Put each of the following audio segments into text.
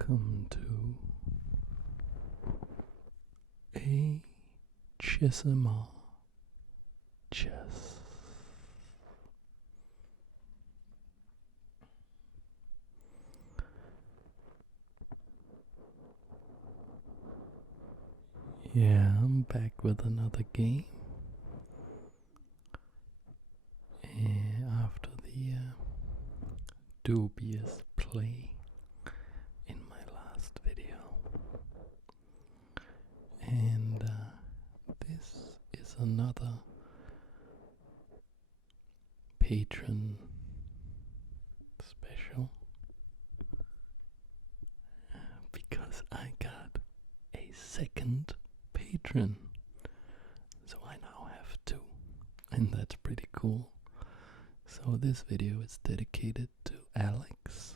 Welcome to ASMR Chess. Yeah, I'm back with another game. After the dubious play in my last video. And this is another Patron Special because I got a second patron. So I now have two, and that's pretty cool. So this video is dedicated to Alex.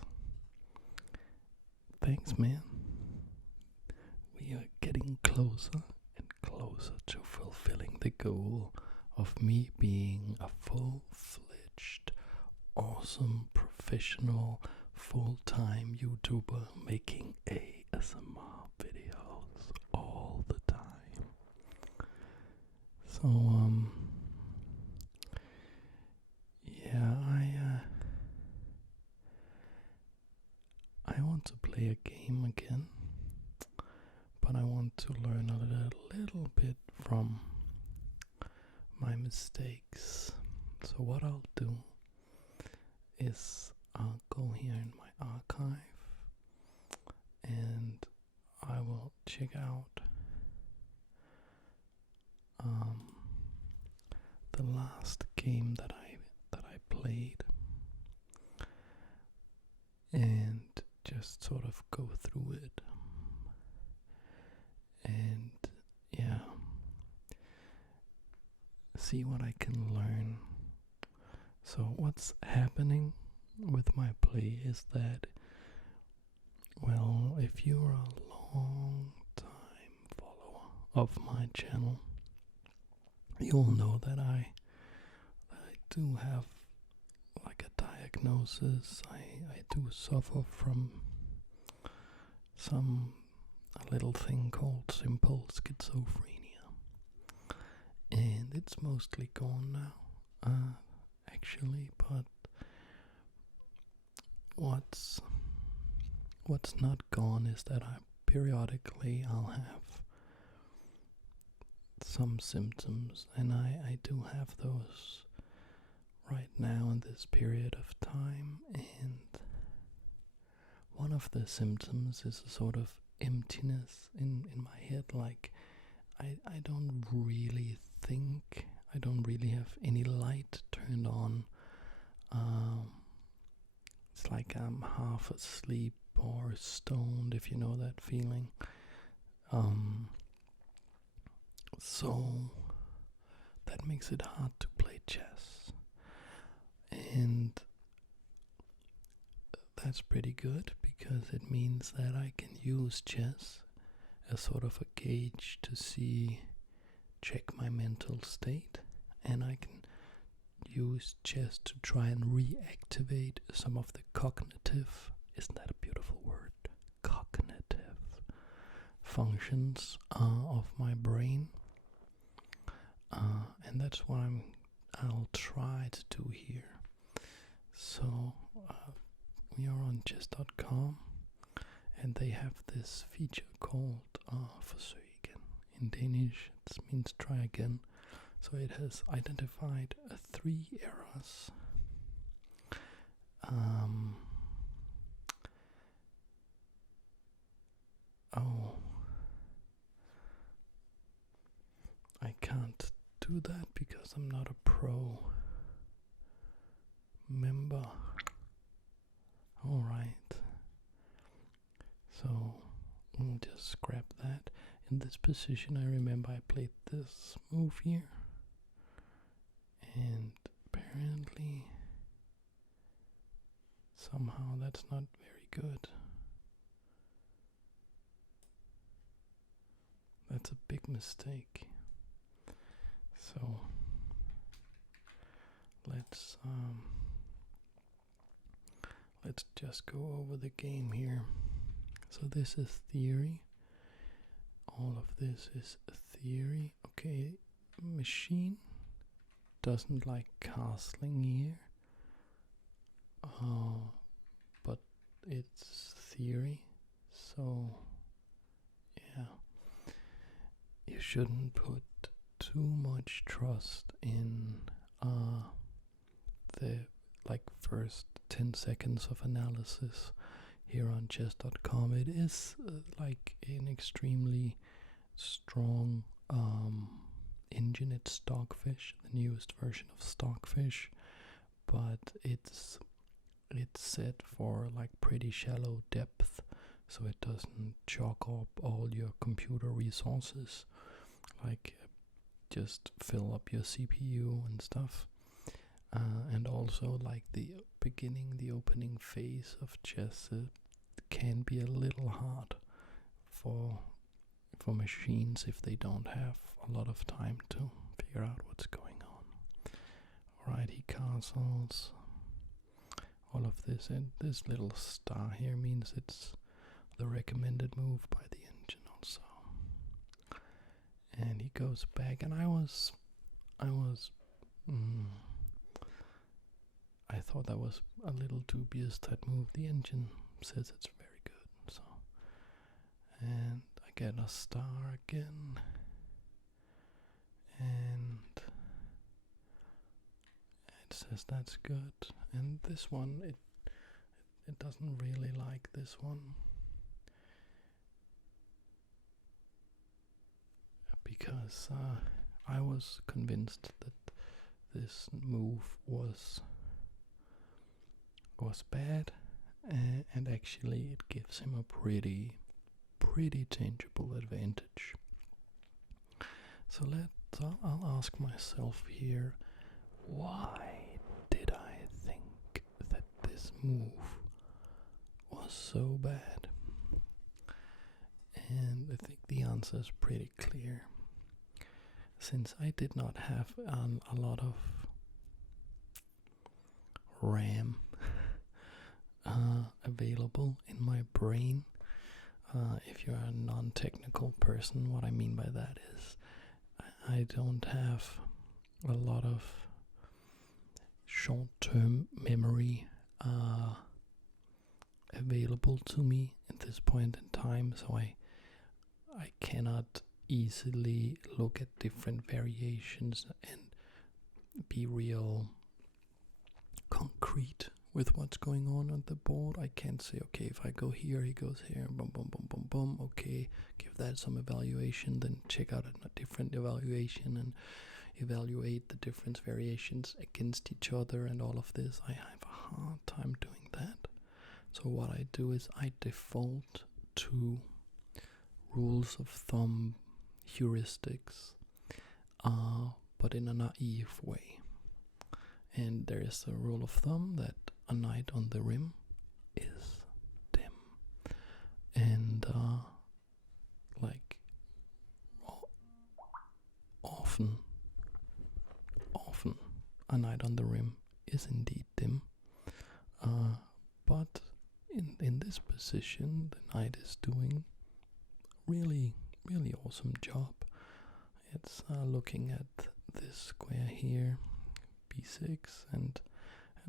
Thanks, man. We are getting closer and closer to fulfilling the goal of me being a full-fledged, awesome, professional, full-time YouTuber making ASMR videos all the time. So, yeah, I want to play a game again, but I want to learn a little bit from my mistakes. So what I'll do is I'll go here in my archive and I will check out the last game that I played and just sort of go through it. And yeah, see what I can learn. So what's happening with my play is that, well, if you're a long time follower of my channel, you'll know that I do have like a diagnosis. I do suffer from a little thing called simple schizophrenia, and it's mostly gone now, actually. But what's not gone is that periodically I'll have some symptoms, and I do have those right now in this period of time. And one of the symptoms is a sort of emptiness in my head, like I don't really think, I don't really have any light turned on. It's like I'm half asleep or stoned, if you know that feeling. So that makes it hard to play chess, and that's pretty good because it means that I can use chess as sort of a gauge to check my mental state, and I can use chess to try and reactivate some of the cognitive, isn't that a beautiful word, cognitive functions of my brain. And that's what I'll try to do here. So we are on chess.com, and they have this feature called forsøg igen. In Danish, it means try again. So it has identified 3 errors. I can't do that because I'm not a pro member. Alright. So we'll just scrap that. In this position, I remember I played this move here, and apparently somehow that's not very good. That's a big mistake. So let's just go over the game here. So this is theory. All of this is theory. Okay, machine doesn't like castling here. But it's theory. So yeah, you shouldn't put too much trust in the first 10 seconds of analysis here on chess.com. It is like an extremely strong engine. It's Stockfish, the newest version of Stockfish, but it's set for like pretty shallow depth, so it doesn't chalk up all your computer resources, like just fill up your CPU and stuff. And also, like the opening phase of chess, it can be a little hard for machines if they don't have a lot of time to figure out what's going on. Alright, he castles. All of this, and this little star here means it's the recommended move by the engine also. And he goes back, and I thought that was a little dubious, that move. The engine says it's very good, so. And I get a star again. And it says that's good. And this one, it doesn't really like this one. Because I was convinced that this move was bad, and actually it gives him a pretty tangible advantage. So I'll ask myself here, why did I think that this move was so bad? And I think the answer is pretty clear. Since I did not have a lot of RAM available in my brain, if you're a non-technical person, what I mean by that is I don't have a lot of short-term memory available to me at this point in time, so I cannot easily look at different variations and be real concrete with what's going on the board. I can't say, okay, if I go here, he goes here, boom, boom, boom, boom, boom, okay, give that some evaluation, then check out a different evaluation and evaluate the different variations against each other and all of this. I have a hard time doing that. So what I do is I default to rules of thumb heuristics, but in a naive way. And there is a rule of thumb that a knight on the rim is dim. And like often a knight on the rim is indeed dim. But in this position, the knight is doing really awesome job. It's looking at this square here, b6, and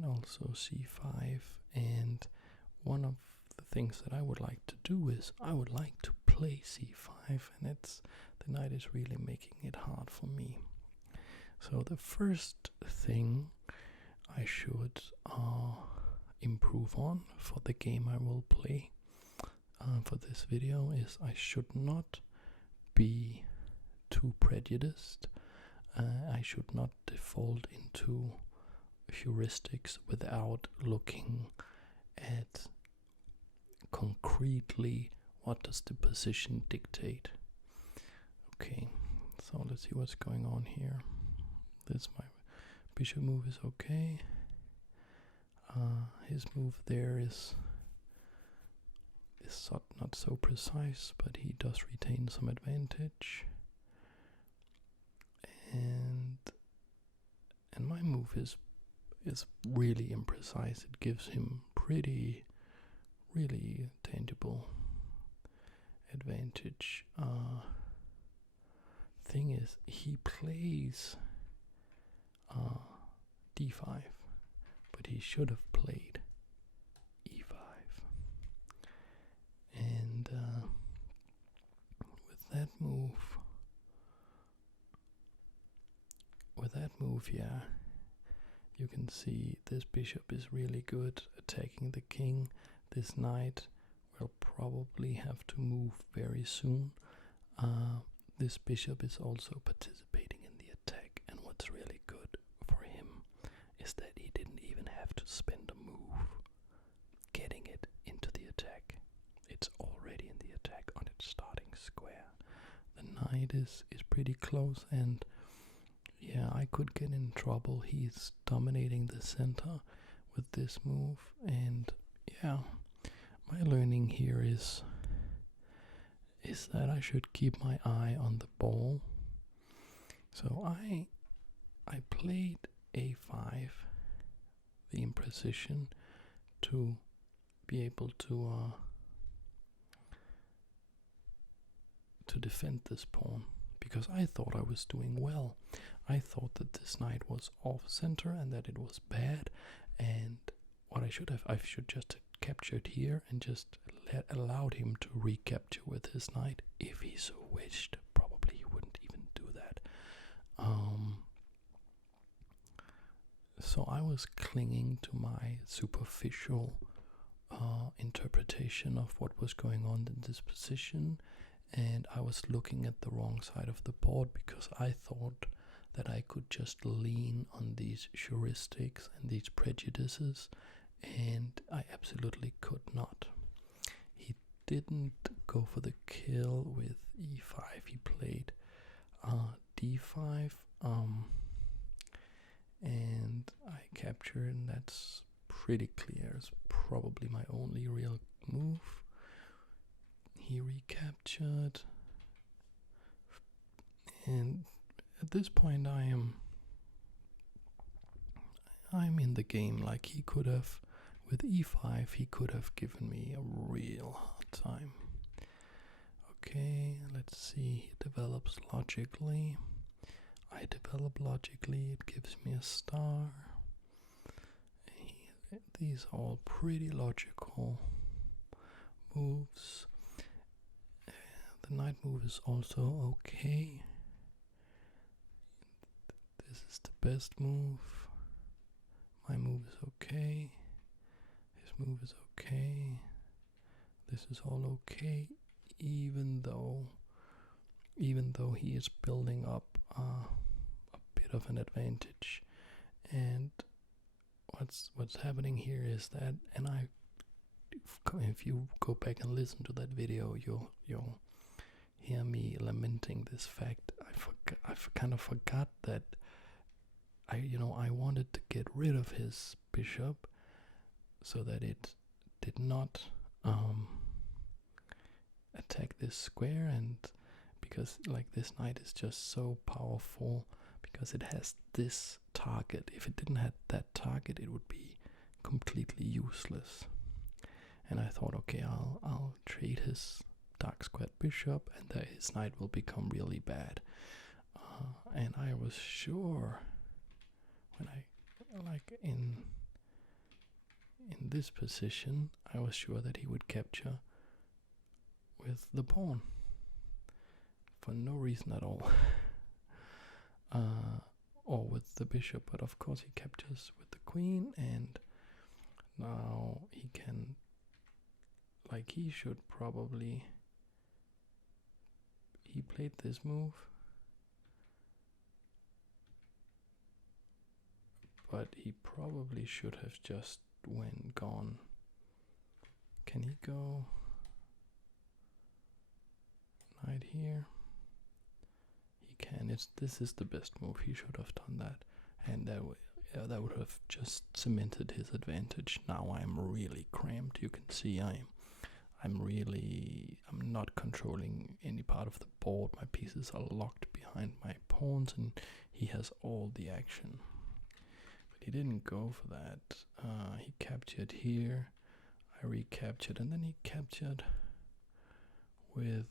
also c5. And one of the things that I would like to do is I would like to play c5, and the knight is really making it hard for me. So the first thing I should improve on for the game I will play for this video is I should not be too prejudiced. I should not default into heuristics without looking at concretely what does the position dictate. Okay, so let's see what's going on here. This my bishop move is okay. His move there is not so precise, but he does retain some advantage. And my move is really imprecise. It gives him really tangible advantage thing is he plays d5, but he should have played e5. And with that move, yeah, you can see this bishop is really good attacking the king. This knight will probably have to move very soon. This bishop is also participating in the attack, and what's really good for him is that he didn't even have to spend a move getting it into the attack. It's already in the attack on its starting square. The knight is pretty close, and yeah, I could get in trouble. He's dominating the center with this move, and yeah, my learning here is that I should keep my eye on the ball. So I played a5, the imposition, to be able to defend this pawn, because I thought I was doing well. I thought that this knight was off center and that it was bad, and what I should just have captured here and just allowed him to recapture with his knight if he so wished. Probably he wouldn't even do that. So I was clinging to my superficial interpretation of what was going on in this position, and I was looking at the wrong side of the board because I thought that I could just lean on these heuristics and these prejudices, and I absolutely could not. He didn't go for the kill with e5. He played d5, and I captured, and that's pretty clear. It's probably my only real move. He recaptured, and at this point I'm in the game. Like, he could have, with e5, he could have given me a real hard time. Okay, let's see. He develops logically. I develop logically. It gives me a star. These are all pretty logical moves. The knight move is also okay. This is the best move. My move is okay. His move is okay. This is all okay, even though he is building up a bit of an advantage. And what's happening here is that, and if you go back and listen to that video, you'll hear me lamenting this fact. I kind of forgot that I wanted to get rid of his bishop so that it did not attack this square, and because like this knight is just so powerful because it has this target. If it didn't have that target, it would be completely useless. And I thought, okay, I'll trade his dark squared bishop, and that his knight will become really bad. And I was sure when in this position, I was sure that he would capture with the pawn for no reason at all, or with the bishop. But of course, he captures with the queen, and now he can. Like, he should probably. He played this move, but he probably should have just gone. Can he go knight here? He can. This is the best move. He should have done that, and that would have just cemented his advantage. Now I'm really cramped. You can see I'm not controlling any part of the board. My pieces are locked behind my pawns, and he has all the action. But he didn't go for that. He captured here. I recaptured, and then he captured with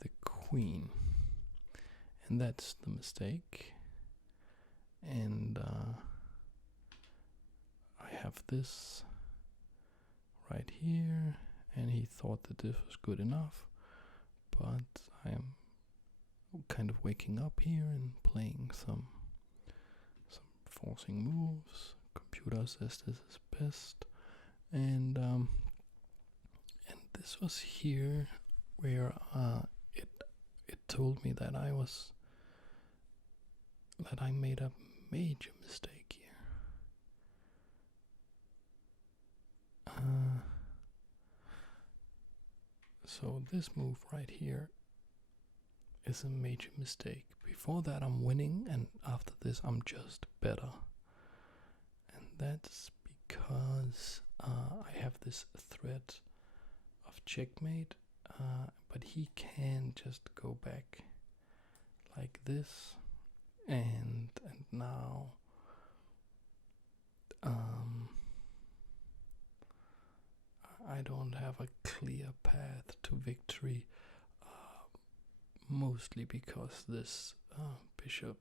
the queen, and that's the mistake. And I have this right here, and he thought that this was good enough, but I am kind of waking up here and playing some forcing moves. Computer says this is best, and this was here where it told me that I made a major mistake here. So this move right here is a major mistake. Before that I'm winning, and after this I'm just better. And that's because I have this threat of checkmate, but he can just go back like this, and now I don't have a clear path to victory, mostly because this bishop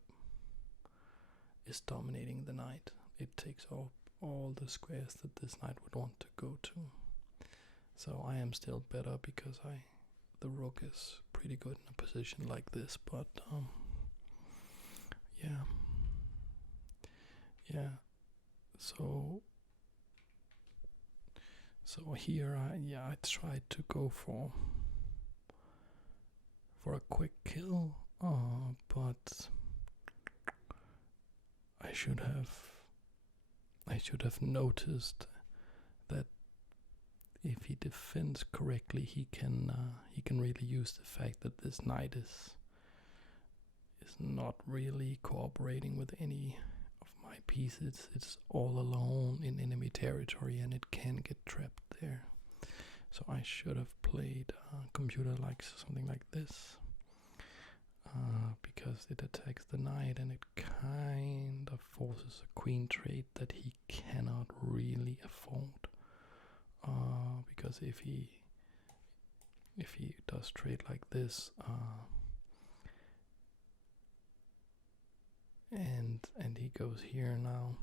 is dominating the knight. It takes all the squares that this knight would want to go to. So I am still better because the rook is pretty good in a position like this, but yeah. So here I tried to go for a quick kill, but I should have noticed that if he defends correctly, he can really use the fact that this knight is not really cooperating with any of my pieces. It's all alone in enemy territory, and it can get trapped there. So I should have played computer like something like this, because it attacks the knight and it kind of forces a queen trade that he cannot really afford. Because if he does trade like this, and he goes here now,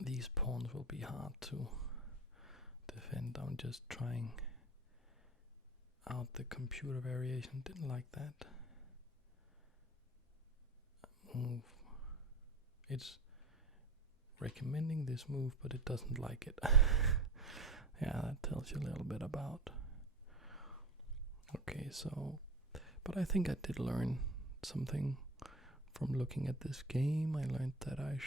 these pawns will be hard to defend. I'm just trying out the computer variation. Didn't like that move. It's recommending this move, but it doesn't like it. Yeah, that tells you a little bit about. Okay, so, but I think I did learn something from looking at this game. I learned that I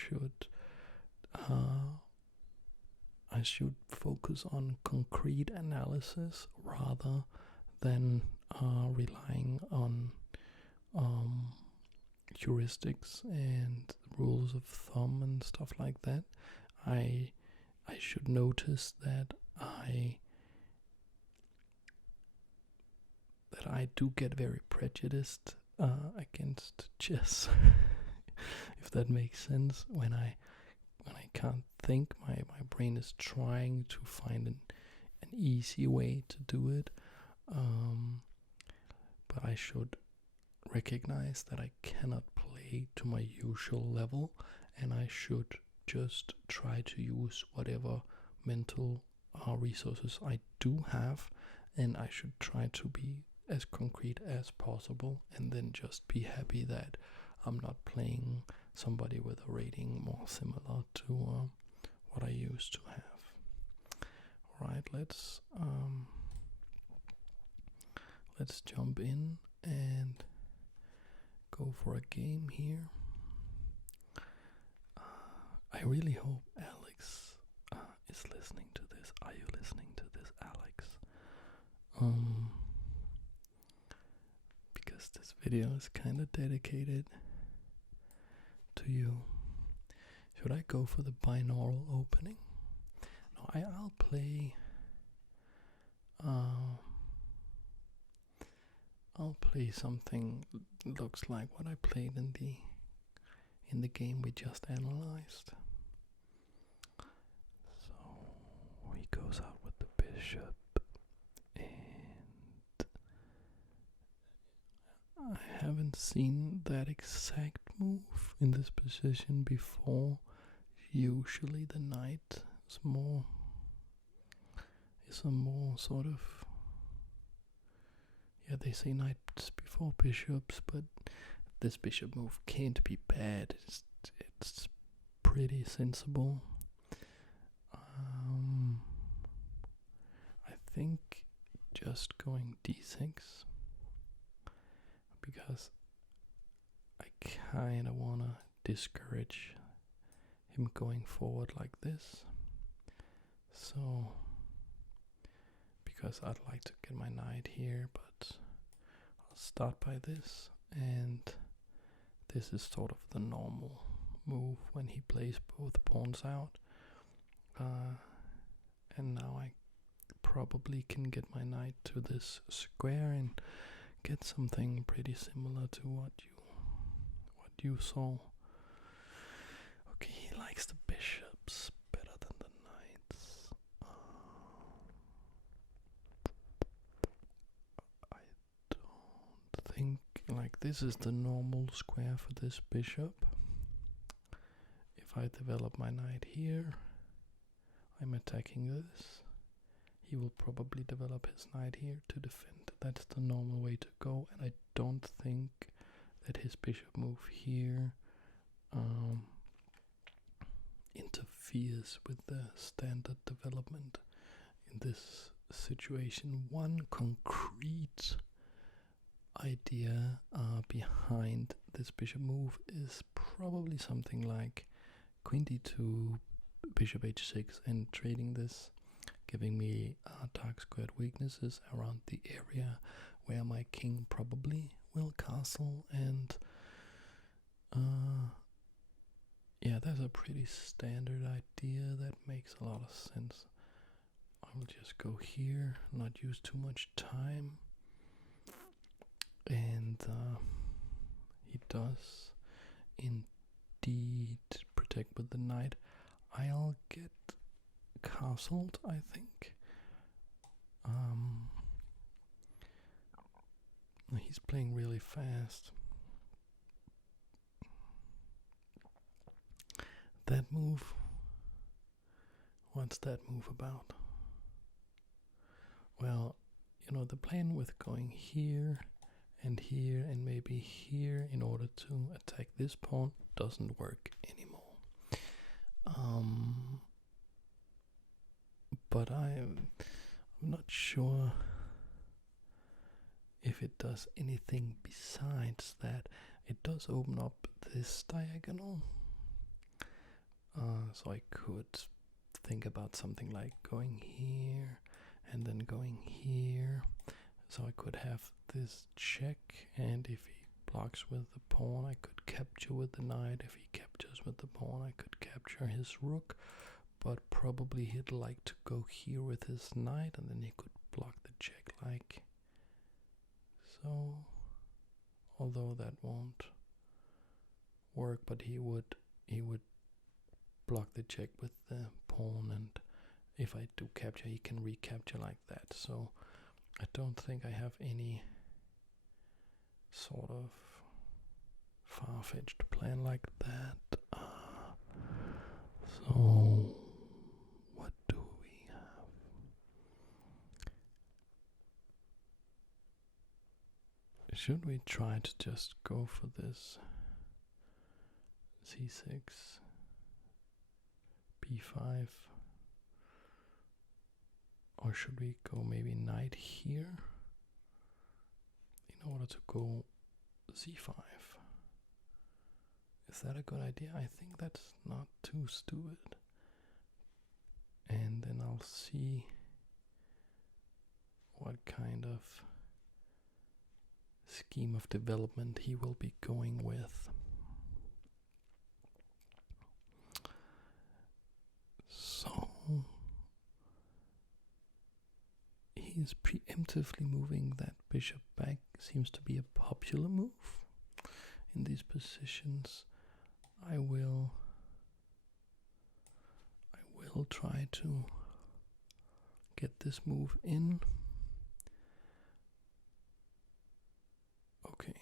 should focus on concrete analysis rather than relying on heuristics and rules of thumb and stuff like that. I should notice that I do get very prejudiced against chess, if that makes sense. When I can't think, my brain is trying to find an easy way to do it. But I should recognize that I cannot play to my usual level, and I should just try to use whatever mental resources I do have, and I should try to be as concrete as possible, and then just be happy that I'm not playing somebody with a rating more similar to what I used to have. Alright, let's jump in and go for a game here. I really hope Alex is listening to this. Are you listening to this, Alex? Because this video is kind of dedicated to you. Should I go for the binaural opening? No, I'll play I'll play something looks like what I played in the game we just analyzed. So he goes out with the bishop, and I haven't seen that exact move in this position before. Usually the knight is a more sort of, yeah, they say knights before bishops, but this bishop move can't be bad. It's pretty sensible. I think just going d6, because I kind of want to discourage him going forward like this. So, because I'd like to get my knight here, but I'll start by this, and this is sort of the normal move when he plays both pawns out. And now I probably can get my knight to this square and get something pretty similar to what you saw. Okay, he likes the bishops better than the knights. I don't think, like, this is the normal square for this bishop. If I develop my knight here, I'm attacking this. He will probably develop his knight here to defend. That's the normal way to go, and I don't think that his bishop move here interferes with the standard development in this situation. One concrete idea behind this bishop move is probably something like queen d2, bishop h6, and trading this, giving me dark squared weaknesses around the area where my king probably will castle. And yeah, that's a pretty standard idea that makes a lot of sense. I'll just go here, not use too much time, and he does indeed protect with the knight. I'll get castled, I think. He's playing really fast. That move, what's that move about? Well, the plan with going here and maybe here in order to attack this pawn doesn't work anymore. But I'm not sure if it does anything besides that. It does open up this diagonal. So I could think about something like going here and then going here. So I could have this check, and if he blocks with the pawn, I could capture with the knight. If he captures with the pawn, I could capture his rook. But probably he'd like to go here with his knight, and then he could block the check like so. Although that won't work, but he would block the check with the pawn, and if I do capture, he can recapture like that. So I don't think I have any sort of far-fetched plan like that. So what do we have? Should we try to just go for this c6, b5, or should we go maybe knight here in order to go c5? Is that a good idea? I think that's not too stupid. And then I'll see what kind of scheme of development he will be going with. So he's is preemptively moving that bishop back seems to be a popular move in these positions. I will try to get this move in. Okay.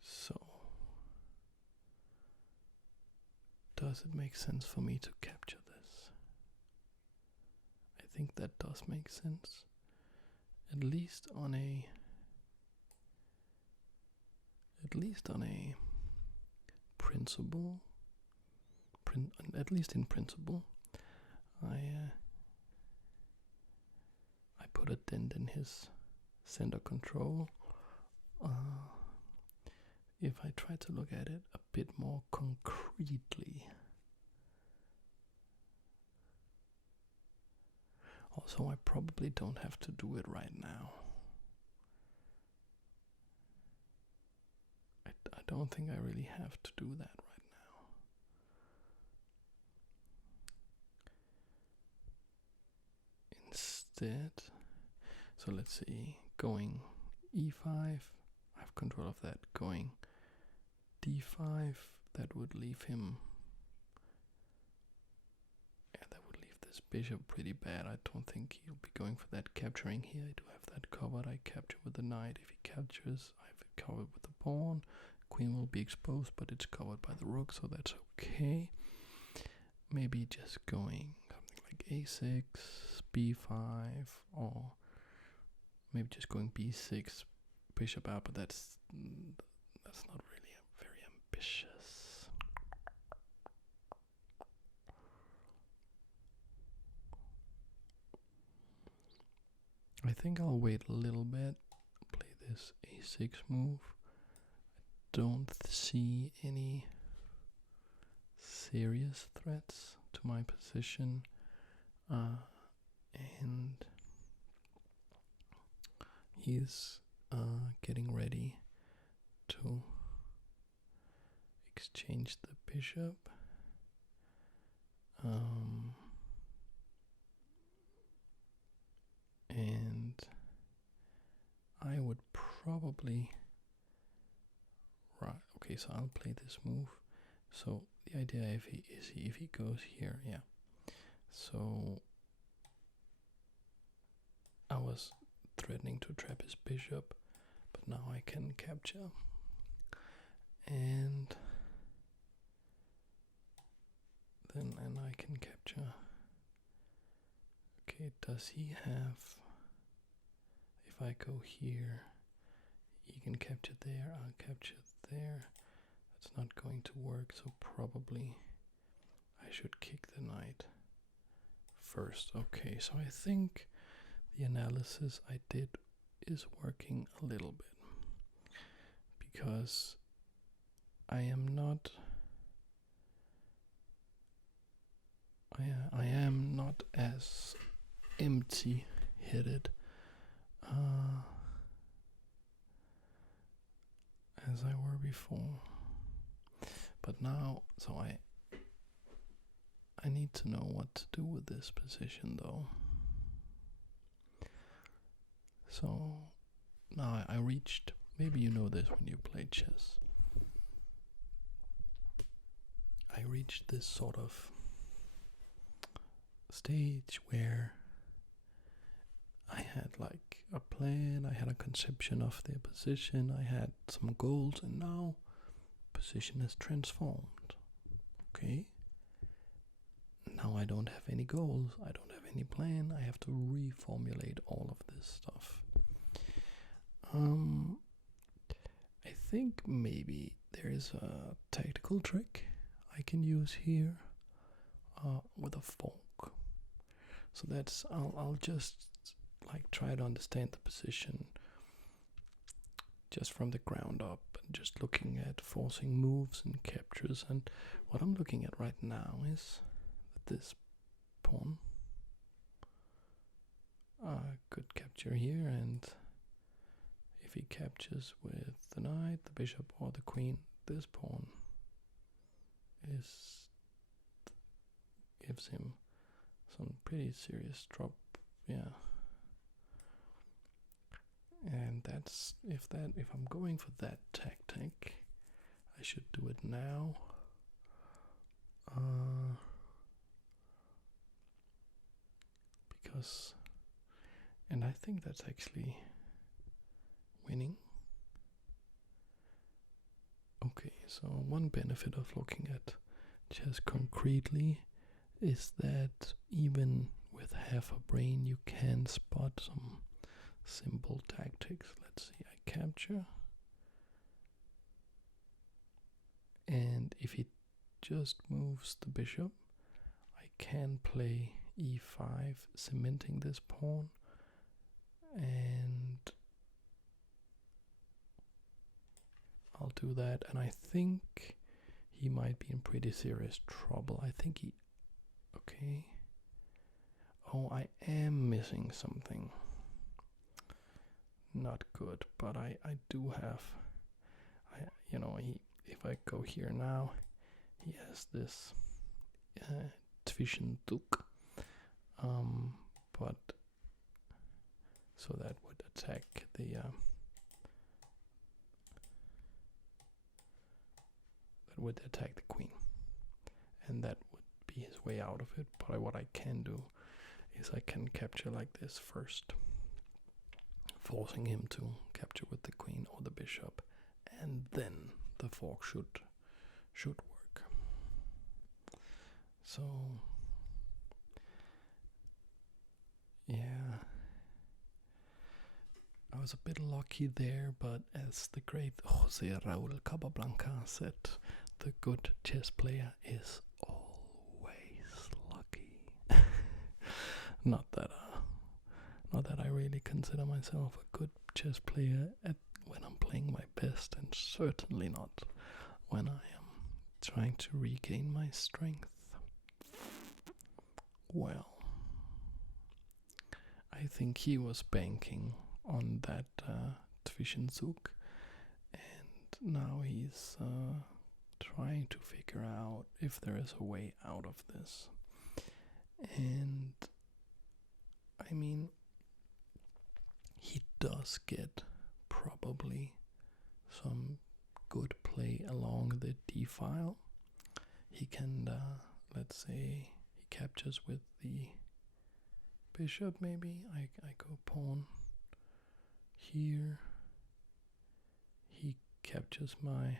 So, does it make sense for me to capture this? I think that does make sense. At least on a principle. At least in principle, I put a dent in his center control. If I try to look at it a bit more concretely, also I probably don't have to do it right now. I don't think I really have to do that right now. Instead, so let's see, going e5, I have control of that. Going d5, that would leave him, that would leave this bishop pretty bad. I don't think he'll be going for that capturing here. I do have that covered. I capture with the knight. If he captures, I have it covered with the pawn. Queen will be exposed, but it's covered by the rook, so that's okay. Maybe just going something like a6, b5, or maybe just going b6, bishop out, but that's not really very ambitious. I think I'll wait a little bit, play this a6 move. I don't see any serious threats to my position, and he's getting ready to exchange the bishop. And I would probably, right, okay, so I'll play this move. So the idea if he goes here, yeah. So I was threatening to trap his bishop, but now I can capture. And then I can capture. Okay, does he have, if I go here, he can capture there, I'll capture there. That's not going to work, so probably I should kick the knight first. Okay, so I think the analysis I did is working a little bit, because I am not as empty-headed as I were before. But now, so I need to know what to do with this position though. So now I reached, maybe you know this when you play chess, I reached this sort of stage where I had like a plan, I had a conception of the position, I had some goals, and now position has transformed. Okay, now I don't have any goals, I don't have any plan, I have to reformulate all of this stuff. I think maybe there is a tactical trick I can use here with a fork. So that's, I'll just like try to understand the position just from the ground up, and just looking at forcing moves and captures. And what I'm looking at right now is that this pawn could capture here, and if he captures with the knight, the bishop, or the queen, this pawn gives him some pretty serious drop yeah. And that's if I'm going for that tactic, I should do it now. Because, and I think that's actually winning. Okay, so one benefit of looking at chess concretely is that even with half a brain you can spot some simple tactics. Let's see, I capture. And if he just moves the bishop, I can play e5, cementing this pawn. And I'll do that. And I think he might be in pretty serious trouble. I think he... Okay. Oh, I am missing something. Not good, but I do have... if I go here now, he has this Zwischenzug. But so that would attack the queen, and that would be his way out of it. But what I can do is I can capture like this first, forcing him to capture with the queen or the bishop, and then the fork should work. So yeah, I was a bit lucky there, but as the great Jose Raul Capablanca said, the good chess player is always lucky. Not that I really consider myself a good chess player when I'm playing my best, and certainly not when I am trying to regain my strength. Well, I think he was banking on that Zwischenzug, and now he's trying to figure out if there is a way out of this. And I mean, he does get probably some good play along the d file. He can, let's say, he captures with the bishop, maybe. I go pawn here. He captures my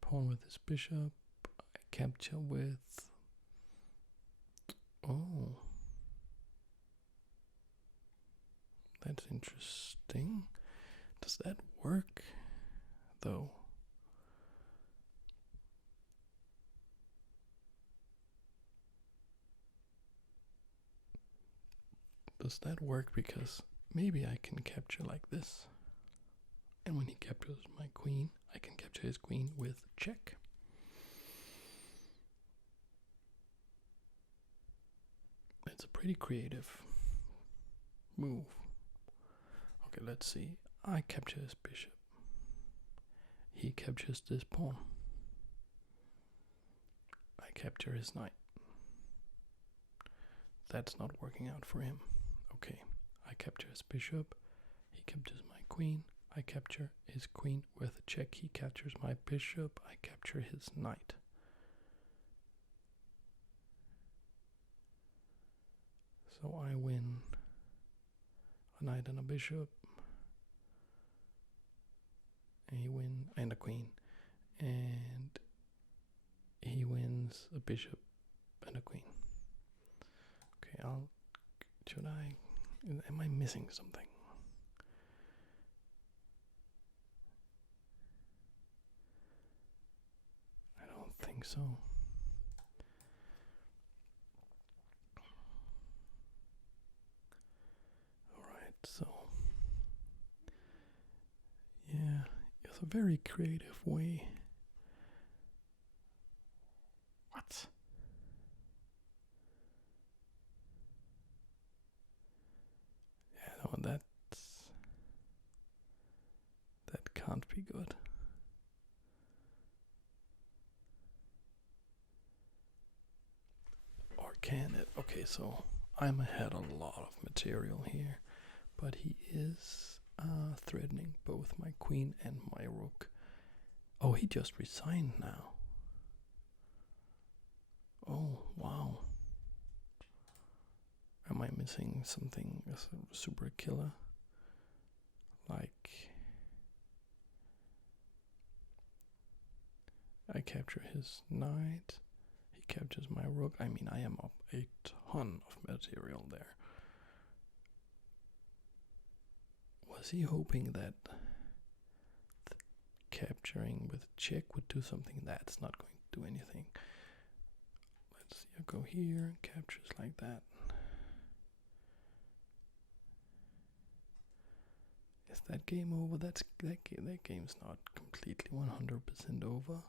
pawn with his bishop. I capture with... Oh, that's interesting. Does that work, though? Does that work? Because maybe I can capture like this. And when he captures my queen, I can capture his queen with check. It's a pretty creative move. Okay, let's see. I capture his bishop. He captures this pawn. I capture his knight. That's not working out for him. Okay, I capture his bishop. He captures my queen. I capture his queen with a check. He captures my bishop. I capture his knight. So I win a knight and a bishop. And he wins, and a queen. And he wins a bishop and a queen. Okay, am I missing something? I don't think so. Alright, so yeah, it's a very creative way. What? Yeah, no, that can't be good. Or can it? Okay, so I'm ahead a lot of material here, but he is threatening both my queen and my rook. Oh, he just resigned now. Oh, wow. Am I missing something super killer? Like, I capture his knight, he captures my rook. I mean, I am up a ton of material there. Was he hoping that capturing with check would do something? That's not going to do anything. Let's see, I go here, captures like that. Is that game over? That game's not completely 100% over.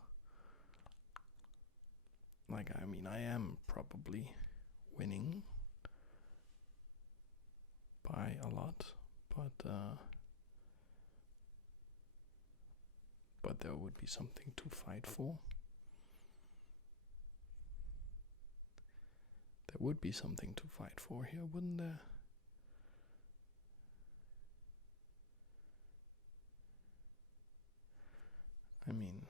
Like, I mean, I am probably winning by a lot, but there would be something to fight for. There would be something to fight for here, wouldn't there? I mean,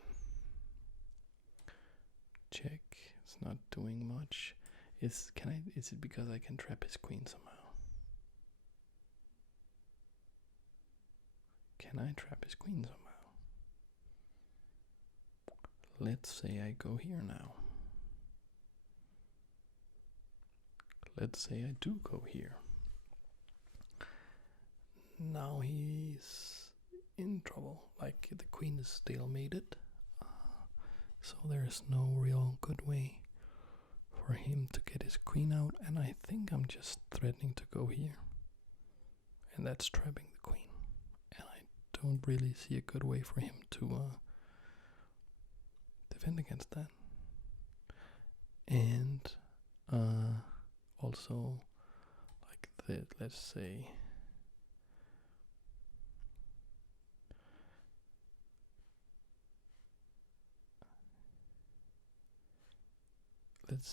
check. It's not doing much. Is it because I can trap his queen somehow? Can I trap his queen somehow? Let's say I go here now. Let's say I do go here. Now he's in trouble. Like, the queen is stalemated. So there's no real good way for him to get his queen out. And I think I'm just threatening to go here. And that's trapping the queen. And I don't really see a good way for him to defend against that. And also, like let's say,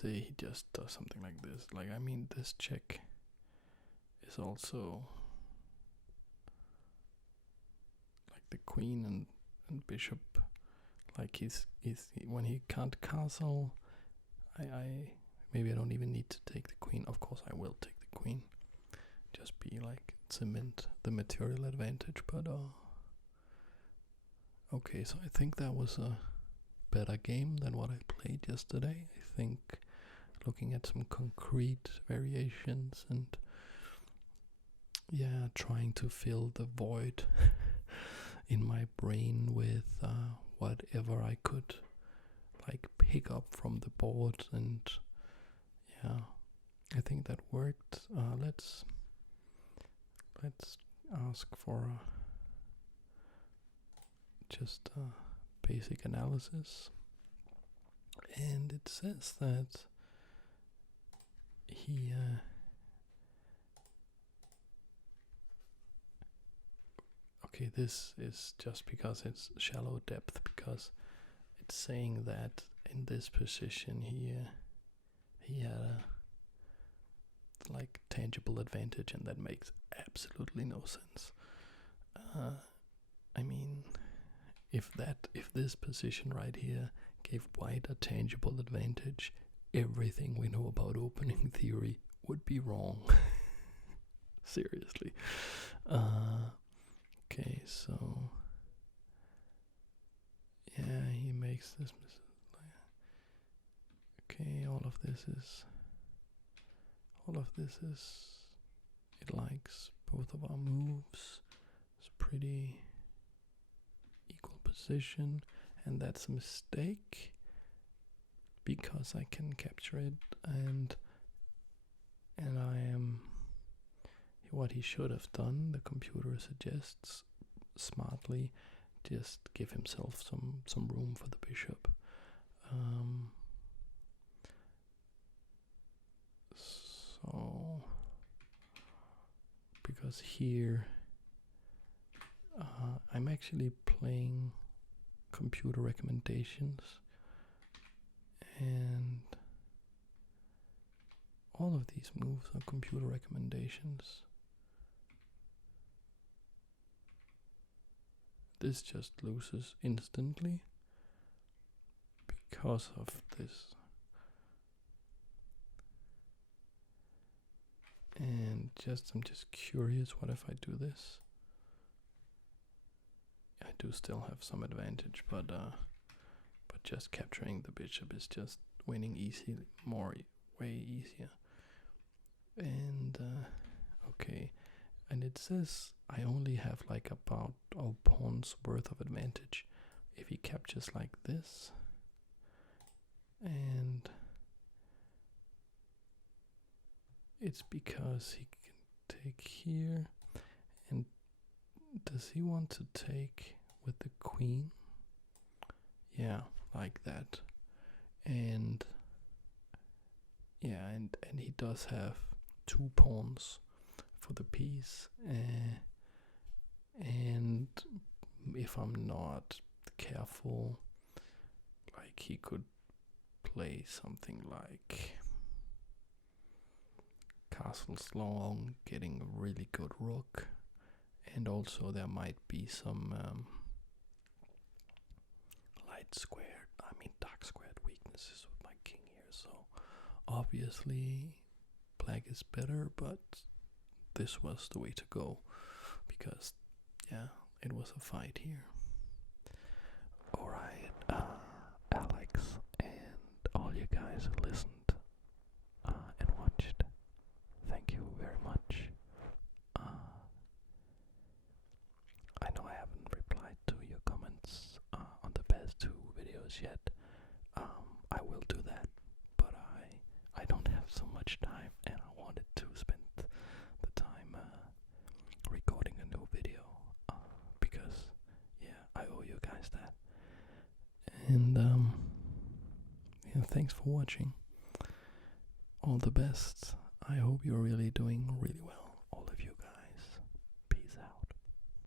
he just does something like this. Like, I mean, this check is also like the queen and bishop. Like, he's when he can't castle, maybe I don't even need to take the queen. Of course I will take the queen. Just be like, cement the material advantage, but okay, so I think that was a better game than what I played yesterday. I think looking at some concrete variations and trying to fill the void in my brain with whatever I could like pick up from the board, and I think that worked. Let's ask for just basic analysis, and it says that he okay, this is just because it's shallow depth, because it's saying that in this position he had a like tangible advantage, and that makes absolutely no sense. I mean, if this position right here gave white a tangible advantage, everything we know about opening theory would be wrong. Seriously. Okay, so he makes this. Okay, all of this is. It likes both of our moves. It's pretty equal position, and that's a mistake because I can capture it, and I am. What he should have done, the computer suggests smartly, just give himself some room for the bishop. So, because here I'm actually playing computer recommendations, and all of these moves are computer recommendations. This just loses instantly because of this. And I'm just curious, what if I do this? I do still have some advantage, but just capturing the bishop is just winning easy, way easier. And okay, and it says I only have like about a pawn's worth of advantage if he captures like this. And it's because he can take here. And does he want to take with the queen? Yeah, like that. And yeah, and he does have 2 pawns for the piece. And if I'm not careful, like he could play something like castles long, getting a really good rook, and also there might be some dark squared weaknesses with my king here. So obviously black is better, but this was the way to go because it was a fight here. Alright, Alex and all you guys who listened and watched, thank you very much. I know I haven't replied to your comments on the past 2 videos yet. I will do that, but I don't have so much time, and I wanted to spend the time recording a new video because I owe you guys that. And thanks for watching. All the best. I hope you're really doing really well.